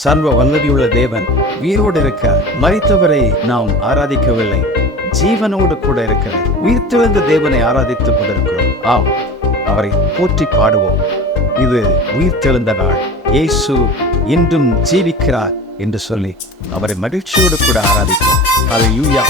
சர்வ வல்லமையுள்ள தேவன் உயிரோடு இருக்க மரித்தவரை நாம் ஆராதிக்கவில்லை, ஜீவனோடு கூட இருக்கிற உயிர்த்தெழுந்த தேவனை ஆராதித்துக் கொண்டிருக்கிறோம். ஆம், அவரை போற்றி பாடுவோம். இது உயிர்த்தெழுந்த நாள். இயேசு இன்றும் ஜீவிக்கிறார் என்று சொல்லி அவரை மகிழ்ச்சியோடு கூட ஆராதிப்போம். அல்லேலூயா.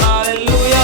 Hallelujah.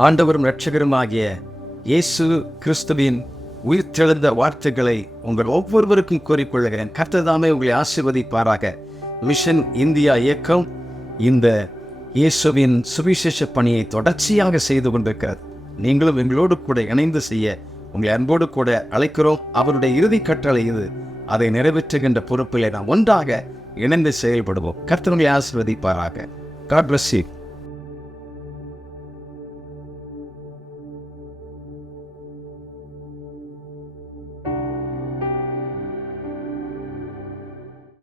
ஆண்டவரும் இரட்சகருமாகிய இயேசு கிறிஸ்துவின் உயிர்த்தெழுந்த வார்த்தைகளை உங்கள் ஒவ்வொருவருக்கும் கூறிக்கொள்கிறேன். கர்த்தர் தாமே உங்களை ஆசீர்வதிப்பாராக. மிஷன் இந்தியா இயக்கம் இந்த இயேசுவின் சுவிசேஷ பணியை தொடர்ச்சியாக செய்து கொண்டிருக்கிறது. நீங்களும் எங்களோடு கூட இணைந்து செய்ய உங்களை அன்போடு கூட அழைக்கிறோம். அவருடைய இறுதி கட்டளை இது. அதை நிறைவேற்றுகின்ற பொறுப்பிலே நாம் ஒன்றாக இணைந்து செயல்படுவோம். கர்த்தர் உங்களை ஆசீர்வதிப்பாராக. God bless you.